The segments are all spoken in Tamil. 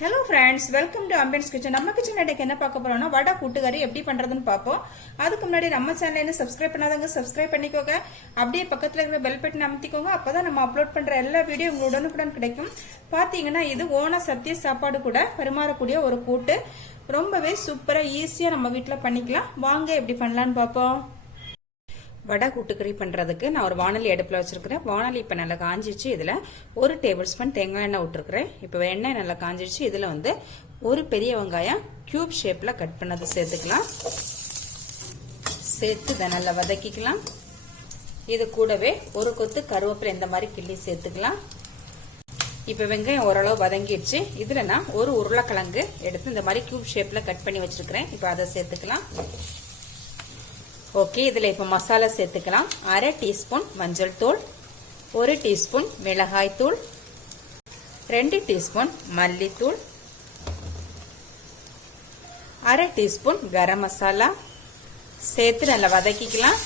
Hello friends, welcome to Ambience kitchen. நம்ம கிச்சன் இன்னைக்கு என்ன பார்க்க போறோம்னா வடை கூட்டுக்கறி எப்படி பண்றதுன்னு பாப்போம். அதுக்கு முன்னாடி நம்ம சேனலை சப்ஸ்கிரைப் பண்ணாதவங்க சப்ஸ்கிரைப் பண்ணிக்கோங்க. அப்படியே பக்கத்துல இருக்கிற பெல் பட்டனை அமுத்திக்கோங்க. அப்பதான் நம்ம அப்லோட் பண்ற எல்லா வீடியோ உங்களுக்கு உடனுக்குடன் கிடைக்கும். பாத்தீங்கன்னா இது ஓண சத்திய சாப்பாடு கூட பரிமாறக்கூடிய ஒரு கூட்டு. ரொம்பவே சூப்பரா ஈஸியா நம்ம வீட்ல பண்ணிக்கலாம். வாங்க எப்படி பண்ணலாம்னு பாப்போம். வடை கூட்டுக்கறி பண்றதுக்கு நான் ஒரு வாணலி அடுப்புல வச்சிருக்கிறேன். வாணலி இப்ப நல்லா காஞ்சிச்சு. இதுல 1 டேபிள் ஸ்பூன் தேங்காய் எண்ணெய் விட்டுருக்கிறேன். இப்ப எண்ணெய் நல்லா காஞ்சிச்சு. இதுல ஒரு பெரிய வெங்காயம் கியூப் ஷேப்ல கட் பண்ணது சேர்த்துக்கலாம். சேர்த்து இதை நல்லா வதக்கிக்கலாம். இது கூடவே ஒரு கொத்து கருவேப்பிலை இந்த மாதிரி கிள்ளி சேர்த்துக்கலாம். இப்ப வெங்காயம் ஓரளவு வதங்கிடுச்சு. இதுல நான் ஒரு உருளைக்கிழங்கு எடுத்து இந்த மாதிரி கியூப் ஷேப்ல கட் பண்ணி வச்சிருக்கிறேன். இப்ப அதை சேர்த்துக்கலாம். ஓகே, இதுல இப்ப மசாலா சேர்த்துக்கலாம். 1/2 டீஸ்பூன் மஞ்சள் தூள், 1 டீஸ்பூன் மிளகாய் தூள், 2 டீஸ்பூன் மல்லித்தூள், 1/2 டீஸ்பூன் கரம் மசாலா சேர்த்து நல்லா வதக்கிக்கலாம்.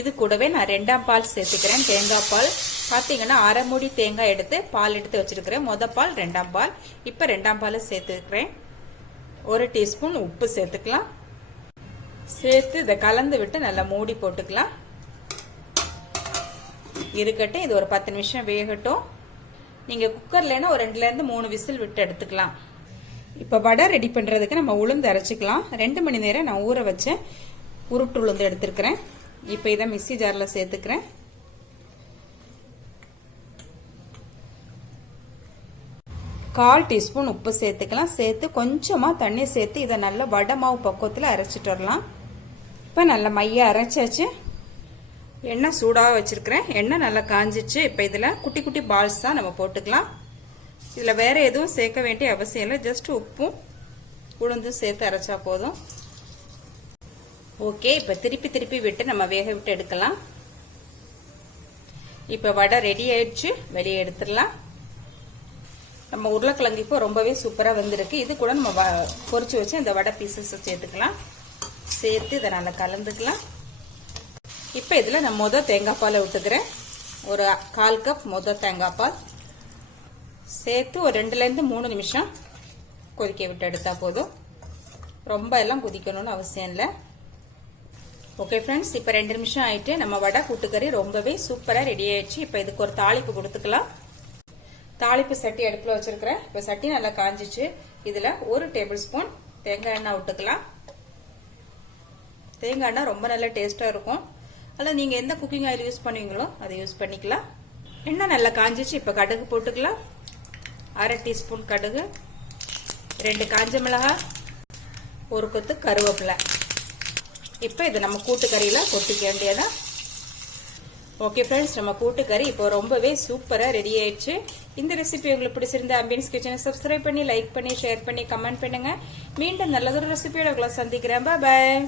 இது கூடவே நான் 2ஆம் பால் சேர்த்துக்கிறேன். தேங்காய் பால் பாத்தீங்கன்னா 1/2 மூடி தேங்காய் எடுத்து பால் எடுத்து வச்சிருக்கிறேன். முத பால் 2ஆம் பால். இப்ப 2ஆம் பால் சேர்த்துக்கிறேன். 1 டீஸ்பூன் உப்பு சேர்த்துக்கலாம். சேர்த்து இதை கலந்து விட்டு நல்லா மூடி போட்டுக்கலாம். இருக்கட்டும், இது ஒரு 10 நிமிஷம் வேகட்டும். நீங்க குக்கர்லனா ஒரு 2ல இருந்து 3 விசில் விட்டு எடுத்துக்கலாம். இப்ப வடை ரெடி பண்றதுக்கு நம்ம உளுந்து அரைச்சிக்கலாம். 2 மணி நேரம் நான் ஊற வச்ச உருட்டு உளுந்து எடுத்துக்கிறேன். இப்ப இதை மிக்ஸி ஜார்ல சேர்த்துக்கிறேன். கால் டீஸ்பூன் உப்பு சேர்த்துக்கலாம். சேர்த்து கொஞ்சமா தண்ணி சேர்த்து இதை நல்ல வடை மாவு பக்குவத்தில் அரைச்சிட்டு வரலாம். இப்ப நல்ல மைய அரைச்சாச்சு. எண்ணெய் சூடாக வச்சிருக்கிறேன். எண்ணெய் நல்லா காஞ்சிச்சு. இப்ப இதுல குட்டி குட்டி பால்ஸ் தான் நம்ம போட்டுக்கலாம். இதுல வேற எதுவும் சேர்க்க வேண்டிய அவசியம் இல்லை. ஜஸ்ட் உப்பும் உளுந்தும் சேர்த்து அரைச்சா போதும். ஓகே, இப்ப திருப்பி திருப்பி விட்டு நம்ம வேக விட்டு எடுக்கலாம். இப்ப வடை ரெடி ஆயிடுச்சு. வெளியே எடுத்துடலாம். நம்ம உருளைக்கிழங்கு இப்போ ரொம்பவே சூப்பரா வந்திருக்கு. இது கூட நம்ம பொரிச்சு வச்சு இந்த வடை பீசஸ் சேர்த்துக்கலாம். சேர்த்து இதை நல்லா கலந்துக்கலாம். இப்ப இதுல நான் மொத தேங்காய் பாலை விட்டுக்கிறேன். ஒரு 1/4 கப் மொத தேங்காய் பால் சேர்த்து ஒரு 2ல இருந்து 3 நிமிஷம் கொதிக்க விட்டு எடுத்தா போதும். ரொம்ப எல்லாம் கொதிக்கணும்னு அவசியம் இல்லை. ஓகே ஃப்ரெண்ட்ஸ், இப்ப 2 நிமிஷம் ஆயிட்டு நம்ம வடை கூட்டுக்கறி ரொம்பவே சூப்பரா ரெடி ஆயிடுச்சு. இப்ப இதுக்கு ஒரு தாளிப்பு கொடுத்துக்கலாம். தாளிப்பு சட்டி அடுப்புல வச்சிருக்கிறேன். இப்ப சட்டி நல்லா காஞ்சிச்சு. இதுல 1 டேபிள் ஸ்பூன் தேங்காய் எண்ணெய் விட்டுக்கலாம். தேங்காய் எண்ணெய் ரொம்ப நல்ல டேஸ்டா இருக்கும். அல்ல நீங்க எந்த குக்கிங் ஆயில் யூஸ் பண்ணுவீங்களோ அதை யூஸ் பண்ணிக்கலாம். எண்ணெய் நல்லா காஞ்சிச்சு. இப்ப கடுகு போட்டுக்கலாம். 1/2 டீஸ்பூன் கடுகு, 2 காஞ்ச மிளகாய், 1 கொத்து கருவேப்பிலை. இப்ப இது நம்ம கூட்டுக்கறியில கொட்டிக்க வேண்டியதா. ஓகே ஃப்ரெண்ட்ஸ், நம்ம கூட்டுக்கறி இப்போ ரொம்பவே சூப்பரா ரெடி ஆயிடுச்சு. இந்த ரெசிபி உங்களுக்கு பிடிச்சிருந்தா அம்பியன்ஸ் கிச்சனை சப்ஸ்கிரைப் பண்ணி லைக் பண்ணி ஷேர் பண்ணி கமெண்ட் பண்ணுங்க. மீண்டும் நல்லதொரு ரெசிபியோட உங்களை சந்திக்கிறேன். பாய்.